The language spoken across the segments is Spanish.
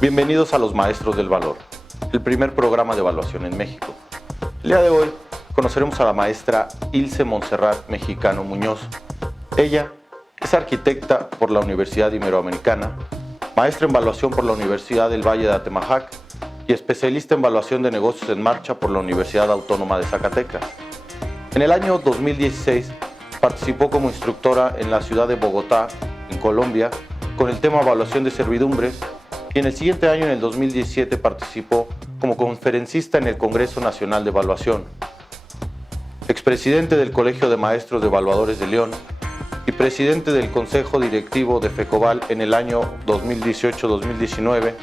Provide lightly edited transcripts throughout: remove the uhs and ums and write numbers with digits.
Bienvenidos a Los Maestros del Valor, el primer programa de evaluación en México. El día de hoy conoceremos a la maestra Ilse Montserrat Mexicano Muñoz. Ella es arquitecta por la Universidad Iberoamericana, maestra en evaluación por la Universidad del Valle de Atemajac y especialista en evaluación de negocios en marcha por la Universidad Autónoma de Zacatecas. En el año 2016 participó como instructora en la ciudad de Bogotá, en Colombia, con el tema evaluación de servidumbres, y en el siguiente año, en el 2017, participó como conferencista en el Congreso Nacional de Evaluación. Expresidente del Colegio de Maestros de Evaluadores de León y presidente del Consejo Directivo de FECOBAL en el año 2018-2019.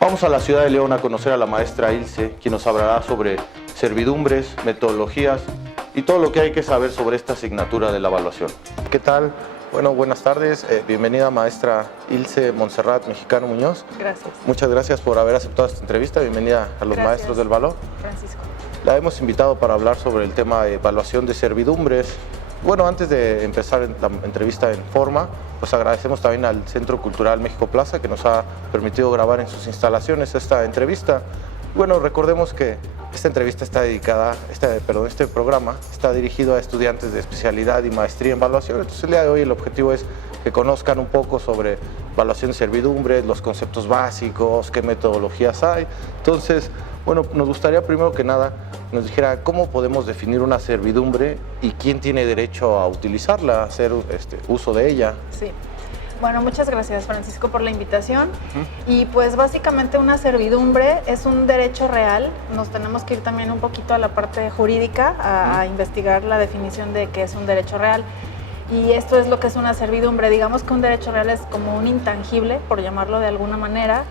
Vamos a la ciudad de León a conocer a la maestra Ilse, quien nos hablará sobre servidumbres, metodologías y todo lo que hay que saber sobre esta asignatura de la evaluación. ¿Qué tal? Bueno, buenas tardes. Bienvenida, maestra Ilse Montserrat Mexicano Muñoz. Gracias. Muchas gracias por haber aceptado esta entrevista. Bienvenida a los Maestros del Valor. Francisco. La hemos invitado para hablar sobre el tema de evaluación de servidumbres. Bueno, antes de empezar la entrevista en forma, pues agradecemos también al Centro Cultural México Plaza, que nos ha permitido grabar en sus instalaciones esta entrevista. Bueno, recordemos que esta entrevista está dedicada, este programa está dirigido a estudiantes de especialidad y maestría en evaluación. Entonces el día de hoy el objetivo es que conozcan un poco sobre evaluación de servidumbres, los conceptos básicos, qué metodologías hay. Entonces, bueno, nos gustaría primero que nada nos dijera cómo podemos definir una servidumbre y quién tiene derecho a utilizarla, a hacer uso de ella. Sí. Bueno, muchas gracias, Francisco, por la invitación. Y pues básicamente una servidumbre es un derecho real. Nos tenemos que ir también un poquito a la parte jurídica, a investigar la definición de qué es un derecho real. Y esto es lo que es una servidumbre. Digamos que un derecho real es como un intangible, por llamarlo de alguna manera,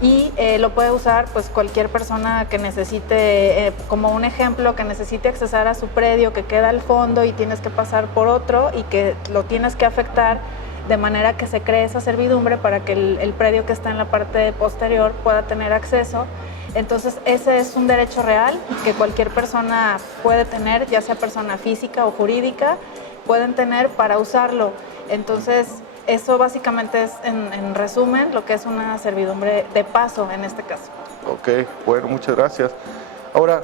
y lo puede usar pues cualquier persona que necesite, como un ejemplo, que necesite accesar a su predio que queda al fondo y tienes que pasar por otro y que lo tienes que afectar de manera que se cree esa servidumbre para que el predio que está en la parte posterior pueda tener acceso. Entonces ese es un derecho real que cualquier persona puede tener, ya sea persona física o jurídica, pueden tener para usarlo. Entonces eso básicamente es en resumen lo que es una servidumbre de paso en este caso. Ok, bueno, muchas gracias. Ahora,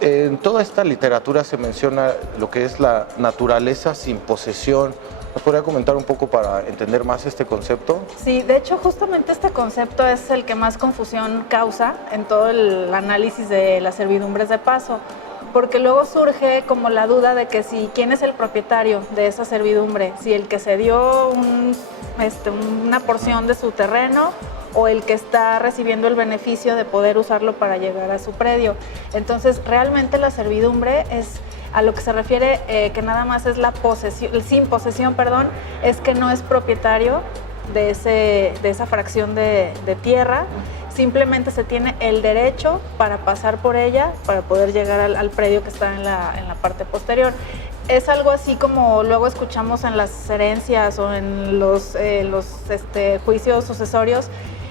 en toda esta literatura se menciona lo que es la naturaleza sin posesión. ¿Nos podría comentar un poco para entender más este concepto? Sí, de hecho justamente este concepto es el que más confusión causa en todo el análisis de las servidumbres de paso, porque luego surge como la duda de que si quién es el propietario de esa servidumbre, si el que se dio una porción de su terreno o el que está recibiendo el beneficio de poder usarlo para llegar a su predio. Entonces realmente la servidumbre es a lo que se refiere que nada más es la posesión, sin posesión, perdón, es que no es propietario de esa fracción de tierra, simplemente se tiene el derecho para pasar por ella, para poder llegar al predio que está en la parte posterior. Es algo así como luego escuchamos en las herencias o en los juicios sucesorios,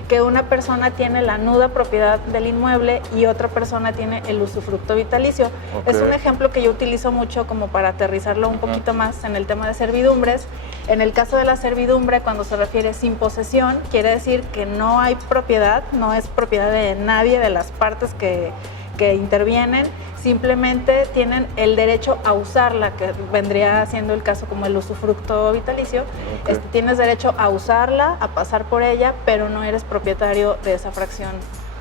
que una persona tiene la nuda propiedad del inmueble y otra persona tiene el usufructo vitalicio. Okay. Es un ejemplo que yo utilizo mucho como para aterrizarlo un poquito más en el tema de servidumbres. En el caso de la servidumbre, cuando se refiere sin posesión, quiere decir que no hay propiedad, no es propiedad de nadie de las partes que intervienen, simplemente tienen el derecho a usarla, que vendría siendo el caso como el usufructo vitalicio. Okay. Tienes derecho a usarla, a pasar por ella, pero no eres propietario de esa fracción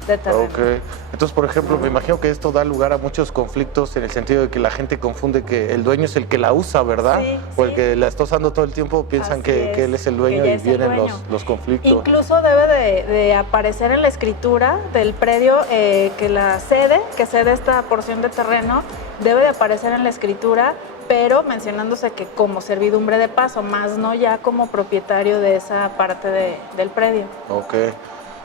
de terreno. Okay. Entonces, por ejemplo, me imagino que esto da lugar a muchos conflictos en el sentido de que la gente confunde que el dueño es el que la usa, ¿verdad? Sí, o el que la está usando todo el tiempo, piensan que él es el dueño y vienen los conflictos. Incluso debe de aparecer en la escritura del predio que cede esta porción de terreno, debe de aparecer en la escritura pero mencionándose que como servidumbre de paso, más no ya como propietario de esa parte del predio. Ok.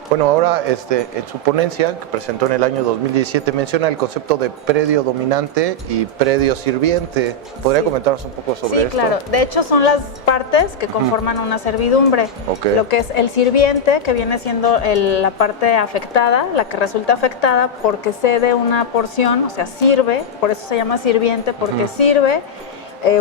Bueno, ahora en su ponencia que presentó en el año 2017 menciona el concepto de predio dominante y predio sirviente. ¿Podría comentarnos un poco sobre esto? Sí, claro. De hecho, son las partes que conforman una servidumbre. Okay. Lo que es el sirviente, que viene siendo la parte afectada, la que resulta afectada porque cede una porción, o sea, sirve, por eso se llama sirviente, porque sirve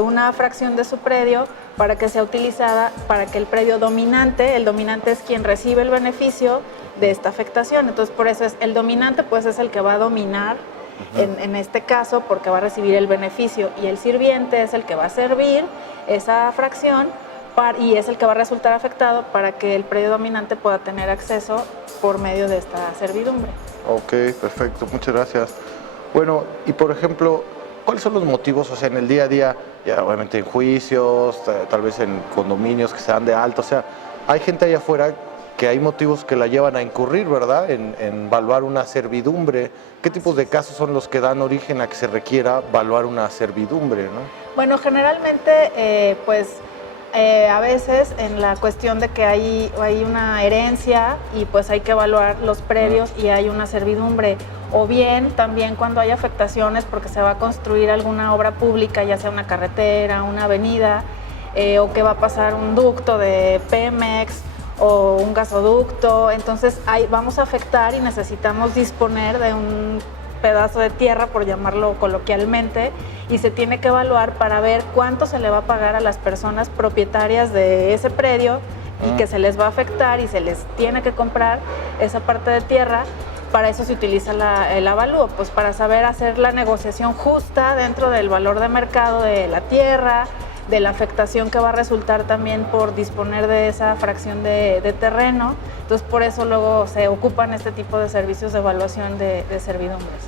una fracción de su predio para que sea utilizada para que el predio dominante, el dominante es quien recibe el beneficio de esta afectación. Entonces, por eso es el dominante, pues es el que va a dominar en este caso, porque va a recibir el beneficio, y el sirviente es el que va a servir esa fracción y es el que va a resultar afectado para que el predio dominante pueda tener acceso por medio de esta servidumbre. Ok, perfecto, muchas gracias. Bueno, y por ejemplo, ¿cuáles son los motivos, o sea, en el día a día, ya obviamente en juicios, tal vez en condominios que se dan de alta, o sea, hay gente allá afuera que hay motivos que la llevan a incurrir, ¿verdad?, en valuar una servidumbre. ¿Qué tipos de casos son los que dan origen a que se requiera valuar una servidumbre, no? Bueno, generalmente, a veces en la cuestión de que hay una herencia y pues hay que evaluar los predios y hay una servidumbre, o bien también cuando hay afectaciones porque se va a construir alguna obra pública, ya sea una carretera, una avenida, o que va a pasar un ducto de Pemex o un gasoducto, entonces vamos a afectar y necesitamos disponer de un pedazo de tierra, por llamarlo coloquialmente, y se tiene que evaluar para ver cuánto se le va a pagar a las personas propietarias de ese predio y que se les va a afectar y se les tiene que comprar esa parte de tierra. Para eso se utiliza el avalúo, pues para saber hacer la negociación justa dentro del valor de mercado de la tierra, de la afectación que va a resultar también por disponer de esa fracción de terreno. Entonces, por eso luego se ocupan este tipo de servicios de evaluación de servidumbres.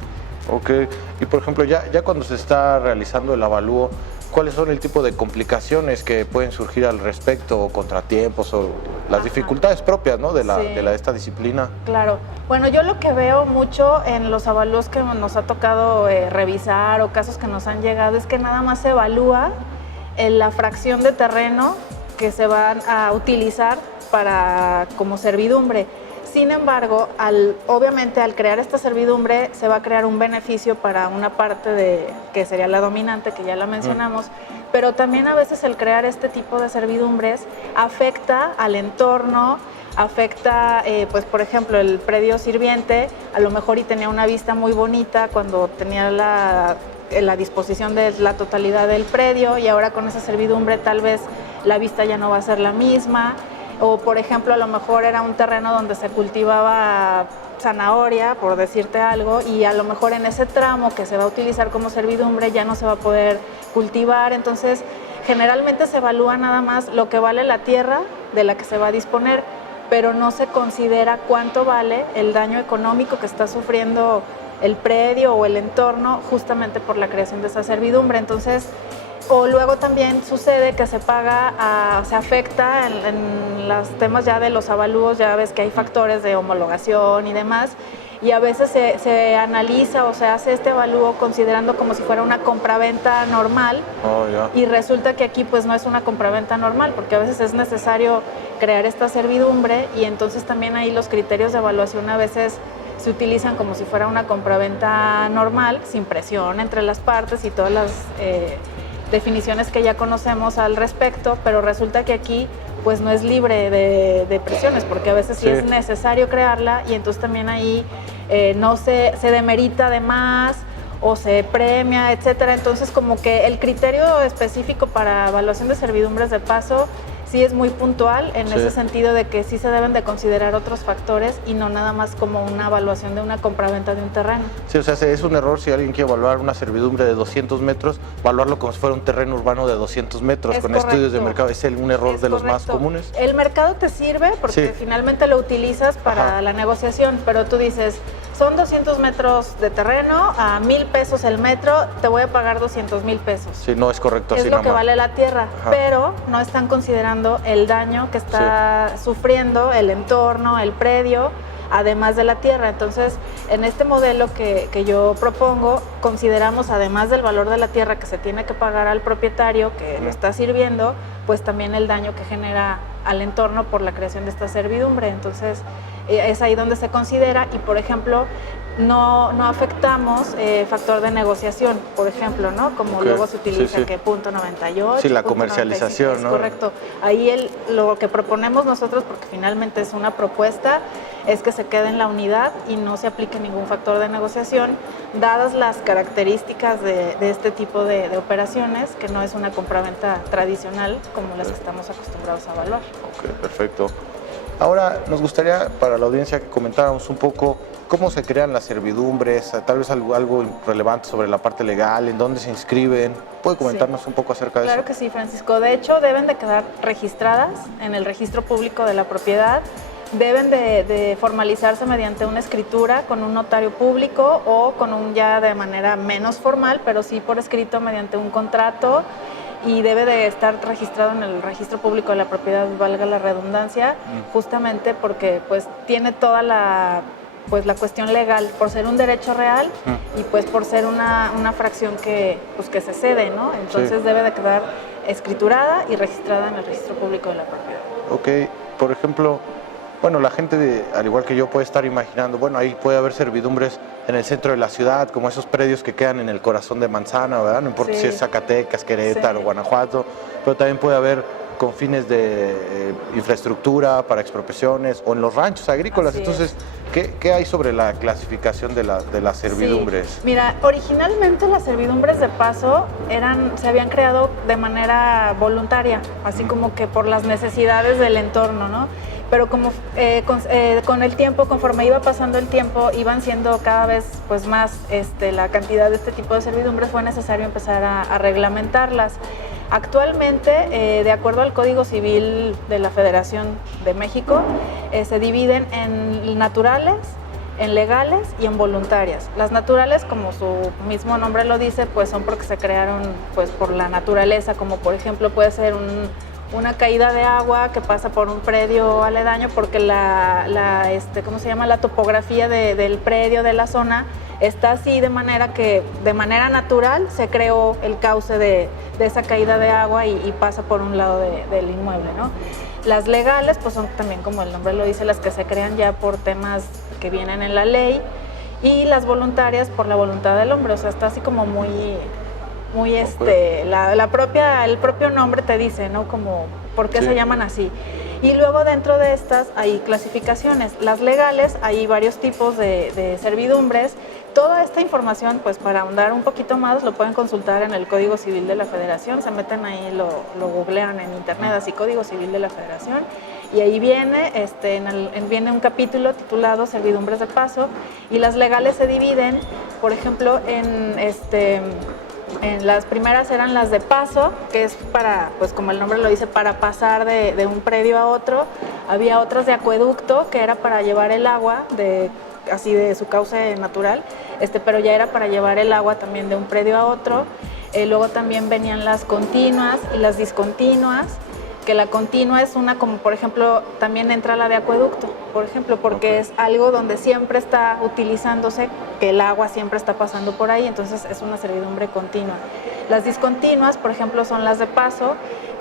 Ok, y por ejemplo, ya cuando se está realizando el avalúo, ¿cuáles son el tipo de complicaciones que pueden surgir al respecto, o contratiempos, o las dificultades propias, ¿no?, de esta disciplina? Claro. Bueno, yo lo que veo mucho en los avalúos que nos ha tocado revisar, o casos que nos han llegado, es que nada más se evalúa la fracción de terreno que se van a utilizar como servidumbre. Sin embargo, obviamente al crear esta servidumbre se va a crear un beneficio para una parte que sería la dominante, que ya la mencionamos, pero también a veces el crear este tipo de servidumbres afecta al entorno, afecta, pues por ejemplo, el predio sirviente, a lo mejor y tenía una vista muy bonita cuando tenía la disposición de la totalidad del predio, y ahora con esa servidumbre tal vez la vista ya no va a ser la misma. O por ejemplo, a lo mejor era un terreno donde se cultivaba zanahoria, por decirte algo, y a lo mejor en ese tramo que se va a utilizar como servidumbre ya no se va a poder cultivar. Entonces, generalmente se evalúa nada más lo que vale la tierra de la que se va a disponer, pero no se considera cuánto vale el daño económico que está sufriendo el predio o el entorno justamente por la creación de esa servidumbre. Entonces, o luego también sucede que se afecta en los temas ya de los avalúos, ya ves que hay factores de homologación y demás, y a veces se analiza o se hace este avalúo considerando como si fuera una compraventa normal. Y resulta que aquí pues no es una compraventa normal, porque a veces es necesario crear esta servidumbre, y entonces también ahí los criterios de evaluación a veces se utilizan como si fuera una compraventa normal, sin presión entre las partes y todas las definiciones que ya conocemos al respecto, pero resulta que aquí pues no es libre de presiones, porque a veces sí es necesario crearla, y entonces también ahí no se demerita de más o se premia, etcétera. Entonces, como que el criterio específico para evaluación de servidumbres de paso sí es muy puntual en ese sentido de que sí se deben de considerar otros factores y no nada más como una evaluación de una compraventa de un terreno. Sí, o sea, es un error si alguien quiere evaluar una servidumbre de 200 metros, evaluarlo como si fuera un terreno urbano de 200 metros, con estudios de mercado. Es un error de los más comunes. El mercado te sirve porque finalmente lo utilizas para la negociación, pero tú dices, son 200 metros de terreno, a 1,000 pesos el metro, te voy a pagar 200,000 pesos. Sí, no es correcto. Es lo que vale la tierra, pero no están considerando el daño que está sufriendo el entorno, el predio, además de la tierra. Entonces, en este modelo que yo propongo, consideramos, además del valor de la tierra que se tiene que pagar al propietario que lo está sirviendo, pues también el daño que genera al entorno por la creación de esta servidumbre. Entonces, es ahí donde se considera y, por ejemplo, no afectamos factor de negociación, por ejemplo, ¿no? Como luego se utiliza que .98. Sí, la comercialización, 95, ¿no? Correcto. Ahí lo que proponemos nosotros, porque finalmente es una propuesta, es que se quede en la unidad y no se aplique ningún factor de negociación, dadas las características de este tipo de operaciones, que no es una compraventa tradicional como las que estamos acostumbrados a evaluar. Ok, perfecto. Ahora nos gustaría para la audiencia que comentáramos un poco cómo se crean las servidumbres, tal vez algo relevante sobre la parte legal, en dónde se inscriben. ¿Puede comentarnos un poco acerca de eso? Claro que sí, Francisco. De hecho, deben de quedar registradas en el registro público de la propiedad. Deben de formalizarse mediante una escritura con un notario público o con un ya de manera menos formal, pero sí por escrito mediante un contrato, y debe de estar registrado en el registro público de la propiedad, valga la redundancia, justamente porque pues tiene toda la cuestión legal, por ser un derecho real y pues por ser una fracción que se cede, ¿no? Entonces debe de quedar escriturada y registrada en el registro público de la propiedad. Ok, por ejemplo, bueno, la gente, al igual que yo, puede estar imaginando, bueno, ahí puede haber servidumbres en el centro de la ciudad, como esos predios que quedan en el corazón de Manzana, ¿verdad? No importa si es Zacatecas, Querétaro, Guanajuato, pero también puede haber con fines de infraestructura, para expropiaciones, o en los ranchos agrícolas. Entonces, ¿qué hay sobre la clasificación de las servidumbres? Sí. Mira, originalmente las servidumbres de paso se habían creado de manera voluntaria, así como que por las necesidades del entorno, ¿no? Pero como con el tiempo, conforme iba pasando el tiempo, iban siendo cada vez pues más la cantidad de este tipo de servidumbres, fue necesario empezar a reglamentarlas. Actualmente, de acuerdo al Código Civil de la Federación de México, se dividen en naturales, en legales y en voluntarias. Las naturales, como su mismo nombre lo dice, pues son porque se crearon pues por la naturaleza, como por ejemplo puede ser una caída de agua que pasa por un predio aledaño porque ¿cómo se llama? La topografía del predio, de la zona, está así de manera que de manera natural se creó el cauce de esa caída de agua y pasa por un lado del inmueble, ¿no? Las legales pues son también, como el nombre lo dice, las que se crean ya por temas que vienen en la ley, y las voluntarias por la voluntad del hombre, o sea, está así como muy el propio nombre te dice, ¿no? Como por qué se llaman así. Y luego dentro de estas hay clasificaciones. Las legales, hay varios tipos de servidumbres. Toda esta información, pues para ahondar un poquito más, lo pueden consultar en el Código Civil de la Federación. Se meten ahí, lo googlean en internet, así Código Civil de la Federación. Y ahí viene, viene un capítulo titulado Servidumbres de Paso. Y las legales se dividen, por ejemplo, en las primeras eran las de paso, que es para, pues como el nombre lo dice, para pasar de un predio a otro. Había otras de acueducto, que era para llevar el agua así de su cauce natural, pero ya era para llevar el agua también de un predio a otro. Luego también venían las continuas y las discontinuas, que la continua es una, como por ejemplo, también entra la de acueducto, por ejemplo, porque es algo donde siempre está utilizándose, que el agua siempre está pasando por ahí, entonces es una servidumbre continua. Las discontinuas, por ejemplo, son las de paso,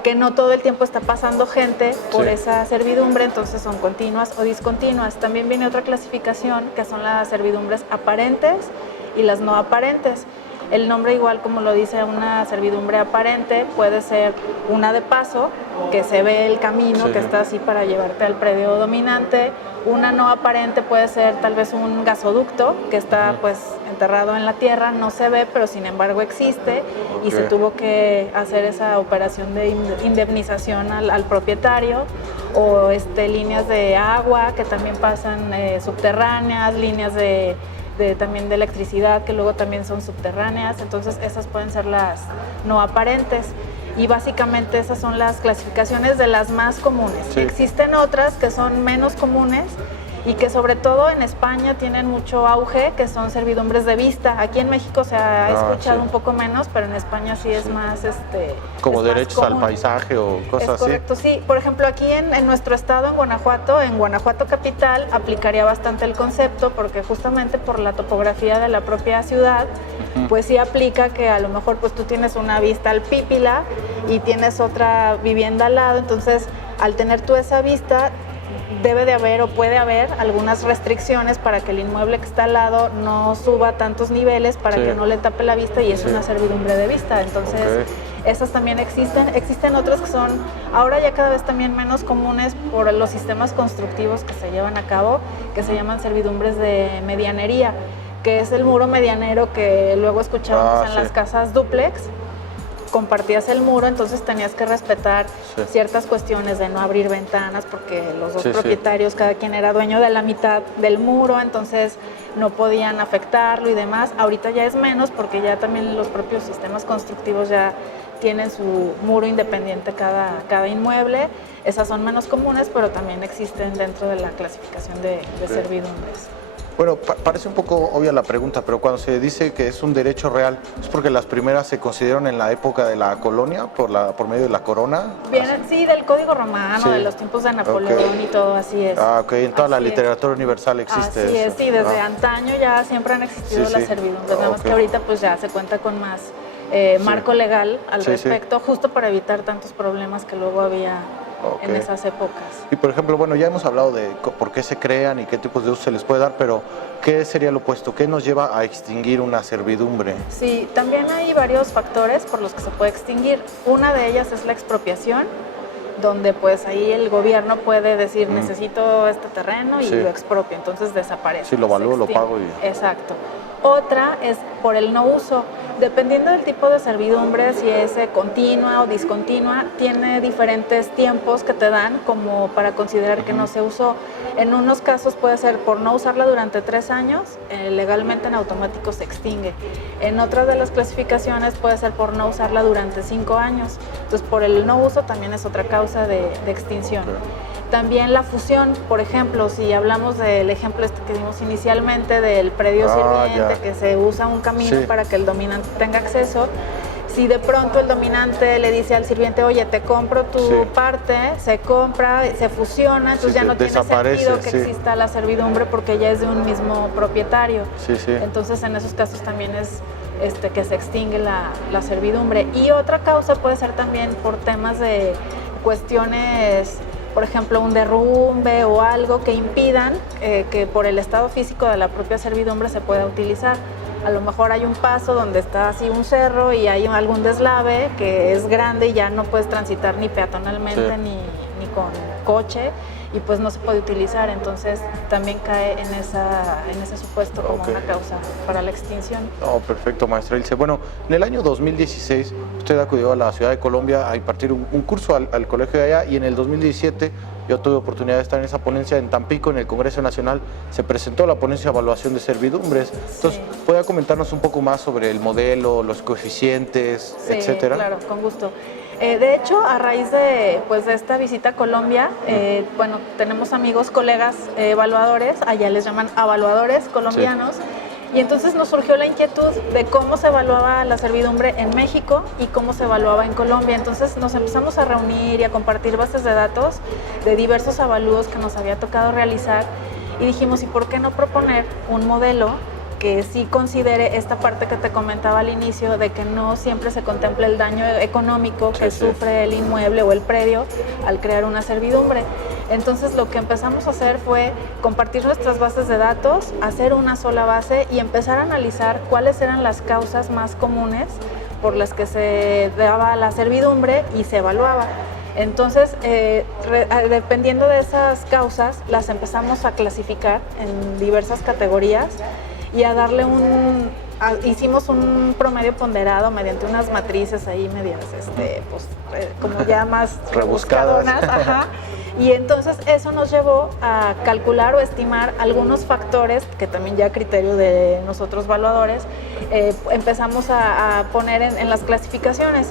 que no todo el tiempo está pasando gente por esa servidumbre, entonces son continuas o discontinuas. También viene otra clasificación, que son las servidumbres aparentes y las no aparentes. El nombre, igual como lo dice, una servidumbre aparente puede ser una de paso, que se ve el camino que está así para llevarte al predio dominante. Una no aparente puede ser tal vez un gasoducto que está pues enterrado en la tierra, no se ve, pero sin embargo existe, y se tuvo que hacer esa operación de indemnización al propietario. O líneas de agua que también pasan subterráneas, líneas también de electricidad que luego también son subterráneas, entonces esas pueden ser las no aparentes. Y básicamente esas son las clasificaciones de las más comunes. Existen otras que son menos comunes y que sobre todo en España tienen mucho auge, que son servidumbres de vista. Aquí en México se ha escuchado un poco menos, pero en España sí es más como es derechos más al común. paisaje o cosas así. Correcto, sí. Por ejemplo, aquí en nuestro estado, en Guanajuato capital, aplicaría bastante el concepto, porque justamente por la topografía de la propia ciudad, pues sí aplica que a lo mejor pues tú tienes una vista al Pípila y tienes otra vivienda al lado, entonces al tener tú esa vista, debe de haber o puede haber algunas restricciones para que el inmueble que está al lado no suba tantos niveles para que no le tape la vista, y es una servidumbre de vista. Entonces, esas también existen. Existen otras que son ahora ya cada vez también menos comunes por los sistemas constructivos que se llevan a cabo, que se llaman servidumbres de medianería, que es el muro medianero que luego escuchábamos en las casas dúplex. Compartías el muro, entonces tenías que respetar ciertas cuestiones de no abrir ventanas, porque los dos propietarios, cada quien era dueño de la mitad del muro, entonces no podían afectarlo y demás. Ahorita ya es menos, porque ya también los propios sistemas constructivos ya tienen su muro independiente cada inmueble. Esas son menos comunes, pero también existen dentro de la clasificación de servidumbres. Bueno, parece un poco obvia la pregunta, pero cuando se dice que es un derecho real, ¿es porque las primeras se consideraron en la época de la colonia, por medio de la corona? Vienen, sí, del Código Romano, de los tiempos de Napoleón y todo, así es. En toda la literatura universal existe así eso. Es, sí, desde antaño ya siempre han existido las servidumbres, nada más que ahorita pues ya se cuenta con más marco legal al respecto, justo para evitar tantos problemas que luego había en esas épocas. Y por ejemplo, bueno, ya hemos hablado de por qué se crean y qué tipos de uso se les puede dar, pero ¿qué sería lo opuesto? ¿Qué nos lleva a extinguir una servidumbre? Sí, también hay varios factores por los que se puede extinguir. Una de ellas es la expropiación, donde pues ahí el gobierno puede decir necesito este terreno y lo expropio, entonces desaparece. Sí, lo valúo, lo pago y... Exacto. Otra es por el no uso. Dependiendo del tipo de servidumbre, si es continua o discontinua, tiene diferentes tiempos que te dan como para considerar que no se usó. En unos casos puede ser por no usarla durante 3 años, legalmente en automático se extingue. En otras de las clasificaciones puede ser por no usarla durante 5 años. Entonces, por el no uso también es otra causa de extinción. También la fusión, por ejemplo, si hablamos del ejemplo que dimos inicialmente del predio sirviente, que se usa un camino para que el dominante tenga acceso, si de pronto el dominante le dice al sirviente, oye, te compro tu parte, se compra, se fusiona, entonces ya no tiene sentido que exista la servidumbre porque ya es de un mismo propietario. Entonces, en esos casos también es que se extingue la servidumbre. Y otra causa puede ser también por temas de cuestiones, por ejemplo, un derrumbe o algo que impidan que por el estado físico de la propia servidumbre se pueda utilizar. A lo mejor hay un paso donde está así un cerro y hay algún deslave que es grande y ya no puedes transitar ni peatonalmente ni con coche, y pues no se puede utilizar, entonces también cae en ese supuesto como una causa para la extinción. Perfecto, maestra Ilse. Bueno, en el año 2016 usted acudió a la ciudad de Colombia a impartir un curso al colegio de allá, y en el 2017 yo tuve oportunidad de estar en esa ponencia en Tampico, en el Congreso Nacional. Se presentó la ponencia de evaluación de servidumbres. Entonces, ¿puede comentarnos un poco más sobre el modelo, los coeficientes, etcétera? Claro, con gusto. De hecho, a raíz de esta visita a Colombia, tenemos amigos, colegas evaluadores, allá les llaman evaluadores colombianos, y entonces nos surgió la inquietud de cómo se evaluaba la servidumbre en México y cómo se evaluaba en Colombia. Entonces nos empezamos a reunir y a compartir bases de datos de diversos avalúos que nos había tocado realizar, y dijimos, ¿y por qué no proponer un modelo que sí considere esta parte que te comentaba al inicio, de que no siempre se contempla el daño económico que sufre el inmueble o el predio al crear una servidumbre? Entonces, lo que empezamos a hacer fue compartir nuestras bases de datos, hacer una sola base y empezar a analizar cuáles eran las causas más comunes por las que se daba la servidumbre y se evaluaba. Entonces, dependiendo de esas causas, las empezamos a clasificar en diversas categorías y a darle hicimos un promedio ponderado mediante unas matrices ahí medias, como ya más rebuscadas. Y entonces eso nos llevó a calcular o estimar algunos factores que también ya a criterio de nosotros evaluadores empezamos a poner en las clasificaciones.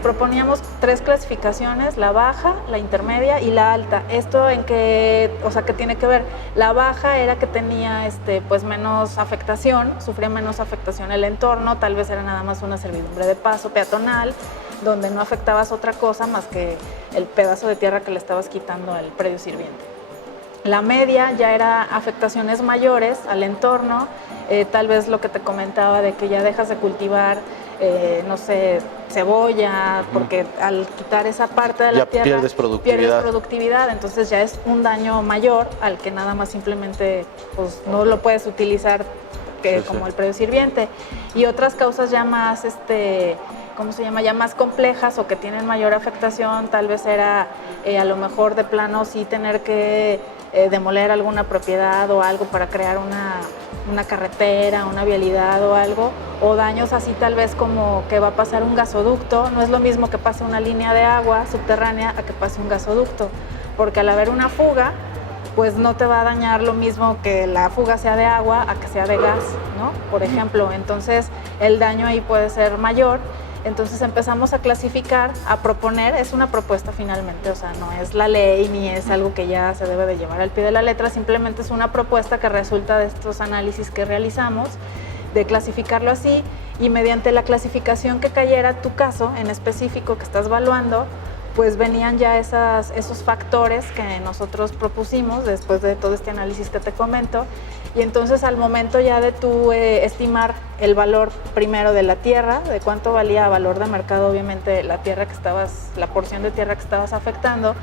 proponíamos 3 clasificaciones, la baja, la intermedia y la alta. ¿Esto en qué, o sea, qué tiene que ver? La baja era que tenía pues menos afectación, sufría menos afectación el entorno, tal vez era nada más una servidumbre de paso peatonal, donde no afectabas otra cosa más que el pedazo de tierra que le estabas quitando al predio sirviente. La media ya era afectaciones mayores al entorno, tal vez lo que te comentaba de que ya dejas de cultivar, no sé, cebolla, porque al quitar esa parte de la tierra pierdes productividad, entonces ya es un daño mayor al que nada más simplemente pues, no lo puedes utilizar como el predio sirviente. Y otras causas ya más, ¿cómo se llama? Ya más complejas o que tienen mayor afectación, tal vez era a lo mejor de plano sí tener que demoler alguna propiedad o algo para crear una carretera, una vialidad o algo, o daños así tal vez como que va a pasar un gasoducto. No es lo mismo que pase una línea de agua subterránea a que pase un gasoducto, porque al haber una fuga, pues no te va a dañar lo mismo que la fuga sea de agua a que sea de gas, ¿no? Por ejemplo, entonces el daño ahí puede ser mayor. Entonces empezamos a clasificar, a proponer, es una propuesta finalmente, o sea, no es la ley ni es algo que ya se debe de llevar al pie de la letra, simplemente es una propuesta que resulta de estos análisis que realizamos, de clasificarlo así, y mediante la clasificación que cayera tu caso en específico que estás evaluando, pues venían ya esos factores que nosotros propusimos después de todo este análisis que te comento. Y entonces al momento ya de tú estimar el valor primero de la tierra, de cuánto valía a valor de mercado obviamente la tierra la porción de tierra que estabas afectando,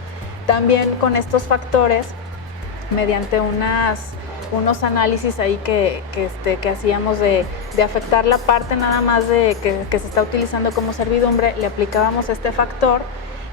también con estos factores, mediante unos análisis ahí que hacíamos de afectar la parte nada más de que se está utilizando como servidumbre, le aplicábamos este factor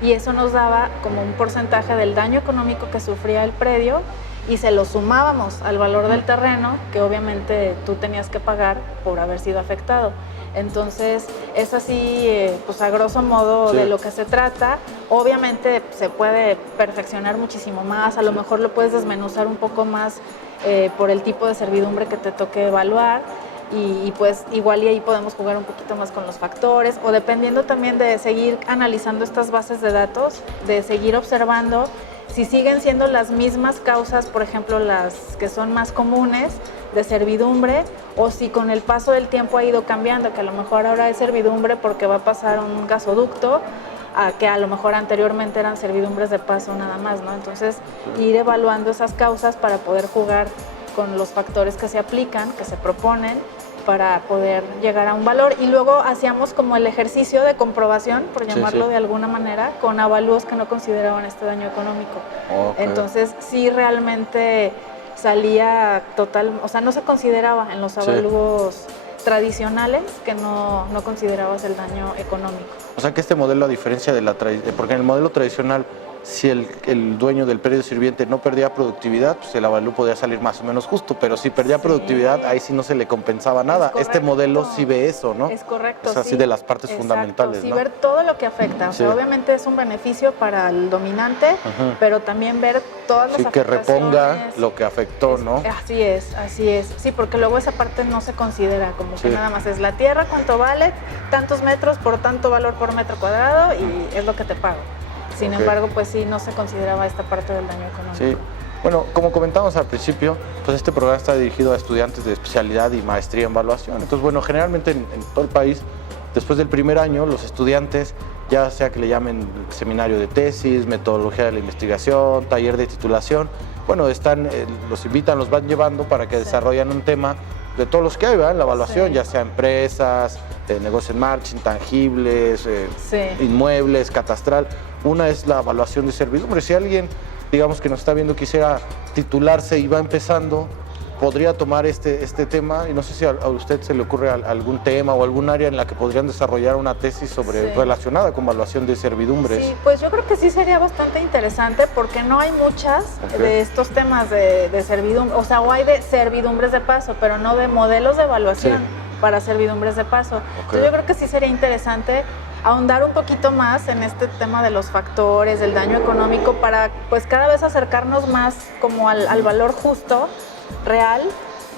y eso nos daba como un porcentaje del daño económico que sufría el predio y se lo sumábamos al valor del terreno que obviamente tú tenías que pagar por haber sido afectado. Entonces es así, pues a grosso modo de lo que se trata. Obviamente se puede perfeccionar muchísimo más, a lo mejor lo puedes desmenuzar un poco más por el tipo de servidumbre que te toque evaluar. Y pues igual y ahí podemos jugar un poquito más con los factores o dependiendo también de seguir analizando estas bases de datos, de seguir observando si siguen siendo las mismas causas, por ejemplo, las que son más comunes de servidumbre o si con el paso del tiempo ha ido cambiando, que a lo mejor ahora es servidumbre porque va a pasar un gasoducto, que a lo mejor anteriormente eran servidumbres de paso nada más, ¿no? Entonces ir evaluando esas causas para poder jugar con los factores que se aplican, que se proponen, para poder llegar a un valor. Y luego hacíamos como el ejercicio de comprobación, por llamarlo de alguna manera, con avalúos que no consideraban este daño económico. Entonces, sí realmente salía total, o sea, no se consideraba en los avalúos tradicionales que no considerabas el daño económico. O sea que este modelo, a diferencia de porque en el modelo tradicional, si el dueño del predio sirviente no perdía productividad, pues el avalúo podía salir más o menos justo, pero si perdía productividad, ahí sí no se le compensaba nada. Este modelo sí ve eso, ¿no? Es correcto. Es así de las partes fundamentales, sí, ¿no? ver todo lo que afecta. O sea, obviamente es un beneficio para el dominante, pero también ver todas las afectaciones. Que reponga lo que afectó, ¿no? Así es. Sí, porque luego esa parte no se considera, como que nada más es la tierra, cuánto vale, tantos metros por tanto valor por metro cuadrado y es lo que te pago. Sin embargo, pues sí, no se consideraba esta parte del daño económico. Sí. Bueno, como comentamos al principio, pues este programa está dirigido a estudiantes de especialidad y maestría en evaluación. Entonces, bueno, generalmente en todo el país, después del primer año, los estudiantes, ya sea que le llamen seminario de tesis, metodología de la investigación, taller de titulación, bueno, los invitan, los van llevando para que desarrollen un tema de todos los que hay, ¿verdad? En la evaluación, ya sea empresas, negocios en marcha, intangibles, inmuebles, catastral. Una es la evaluación de servidumbre. Si alguien, digamos, que nos está viendo quisiera titularse y va empezando, podría tomar este tema, y no sé si a usted se le ocurre algún tema o algún área en la que podrían desarrollar una tesis relacionada con evaluación de servidumbres. Sí, pues yo creo que sí sería bastante interesante porque no hay muchas de estos temas de servidumbre, o sea, o hay de servidumbres de paso, pero no de modelos de evaluación para servidumbres de paso. Entonces yo creo que sí sería interesante ahondar un poquito más en este tema de los factores, del daño económico, para pues cada vez acercarnos más como al valor justo, real,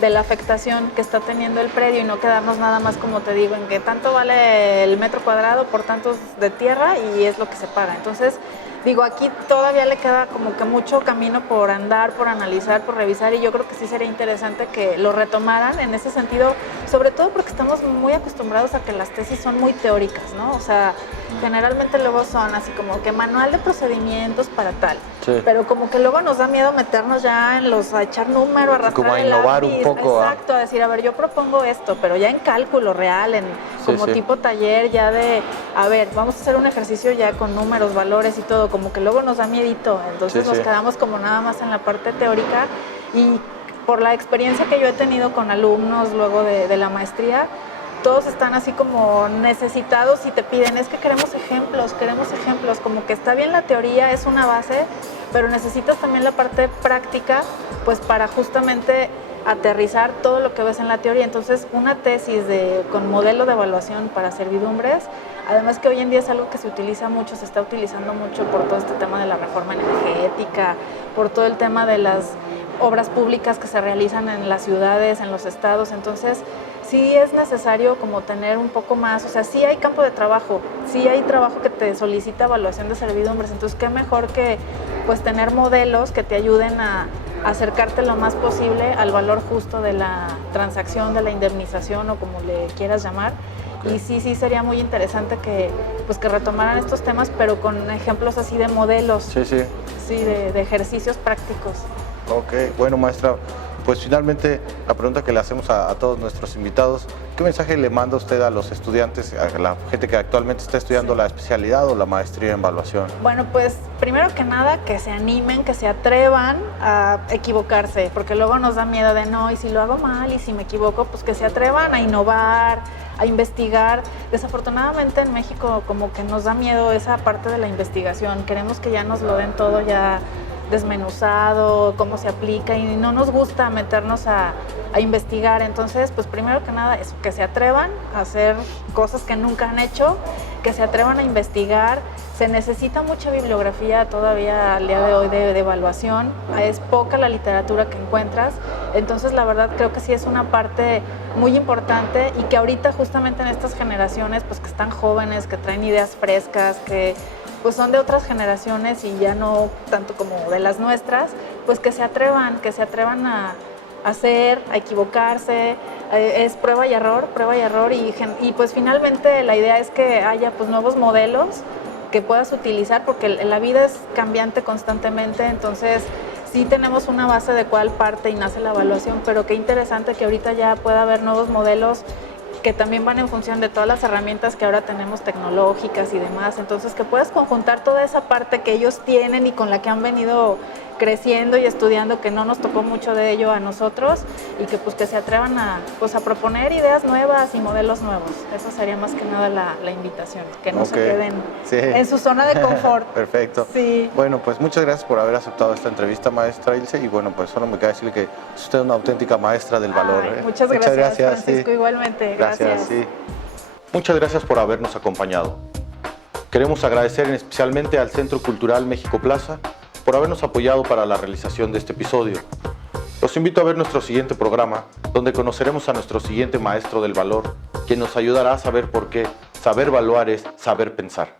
de la afectación que está teniendo el predio y no quedarnos nada más, como te digo, en que tanto vale el metro cuadrado por tantos de tierra y es lo que se paga. Entonces, digo, aquí todavía le queda como que mucho camino por andar, por analizar, por revisar, y yo creo que sí sería interesante que lo retomaran en ese sentido, sobre todo porque estamos muy acostumbrados a que las tesis son muy teóricas, ¿no? O sea, generalmente luego son así como que manual de procedimientos para tal, Sí. pero como que luego nos da miedo meternos ya en a echar número, a arrastrar Como a el innovar lápiz. un poco. Exacto, a decir, a ver, yo propongo esto, pero ya en cálculo real, como sí. tipo taller, ya de, a ver, vamos a hacer un ejercicio ya con números, valores y todo, como que luego nos da miedito, entonces Sí, nos sí. quedamos como nada más en la parte teórica, y por la experiencia que yo he tenido con alumnos luego de la maestría, todos están así como necesitados y te piden, es que queremos ejemplos, como que está bien la teoría, es una base, pero necesitas también la parte práctica, pues para justamente aterrizar todo lo que ves en la teoría. Entonces, una tesis con modelo de evaluación para servidumbres, además que hoy en día es algo que se utiliza mucho, se está utilizando mucho por todo este tema de la reforma energética, por todo el tema de las obras públicas que se realizan en las ciudades, en los estados. Entonces, sí es necesario como tener un poco más, o sea, sí hay campo de trabajo, sí hay trabajo que te solicita evaluación de servidumbres, entonces qué mejor que pues tener modelos que te ayuden a acercarte lo más posible al valor justo de la transacción, de la indemnización o como le quieras llamar. Y sí sería muy interesante que retomaran estos temas, pero con ejemplos así de modelos, Sí. de ejercicios prácticos. Ok, bueno, maestra, pues finalmente la pregunta que le hacemos a todos nuestros invitados, ¿qué mensaje le manda usted a los estudiantes, a la gente que actualmente está estudiando la especialidad o la maestría en evaluación? Bueno, pues primero que nada que se animen, que se atrevan a equivocarse, porque luego nos da miedo de no, y si lo hago mal, y si me equivoco, pues que se atrevan a innovar, a investigar. Desafortunadamente en México como que nos da miedo esa parte de la investigación, queremos que ya nos lo den todo ya desmenuzado, cómo se aplica, y no nos gusta meternos a investigar. Entonces, pues primero que nada, eso, que se atrevan a hacer cosas que nunca han hecho, que se atrevan a investigar. Se necesita mucha bibliografía todavía al día de hoy de evaluación, es poca la literatura que encuentras, entonces la verdad creo que sí es una parte muy importante y que ahorita justamente en estas generaciones, pues que están jóvenes, que traen ideas frescas, que pues son de otras generaciones y ya no tanto como de las nuestras, pues que se atrevan a hacer, a equivocarse, es prueba y error, y pues finalmente la idea es que haya pues nuevos modelos que puedas utilizar, porque la vida es cambiante constantemente, entonces sí tenemos una base de cuál parte y nace la evaluación, pero qué interesante que ahorita ya pueda haber nuevos modelos que también van en función de todas las herramientas que ahora tenemos tecnológicas y demás, entonces que puedas conjuntar toda esa parte que ellos tienen y con la que han venido creciendo y estudiando, que no nos tocó mucho de ello a nosotros, y que pues que se atrevan a proponer ideas nuevas y modelos nuevos. Eso sería más que nada la invitación, que no se queden en su zona de confort. Perfecto. Sí. Bueno, pues muchas gracias por haber aceptado esta entrevista, maestra Ilse, y bueno, pues solo me queda decirle que es usted una auténtica maestra del valor. Muchas gracias, Francisco, igualmente. Gracias. Sí. Muchas gracias por habernos acompañado. Queremos agradecer especialmente al Centro Cultural México Plaza por habernos apoyado para la realización de este episodio. Los invito a ver nuestro siguiente programa, donde conoceremos a nuestro siguiente maestro del valor, quien nos ayudará a saber por qué saber evaluar es saber pensar.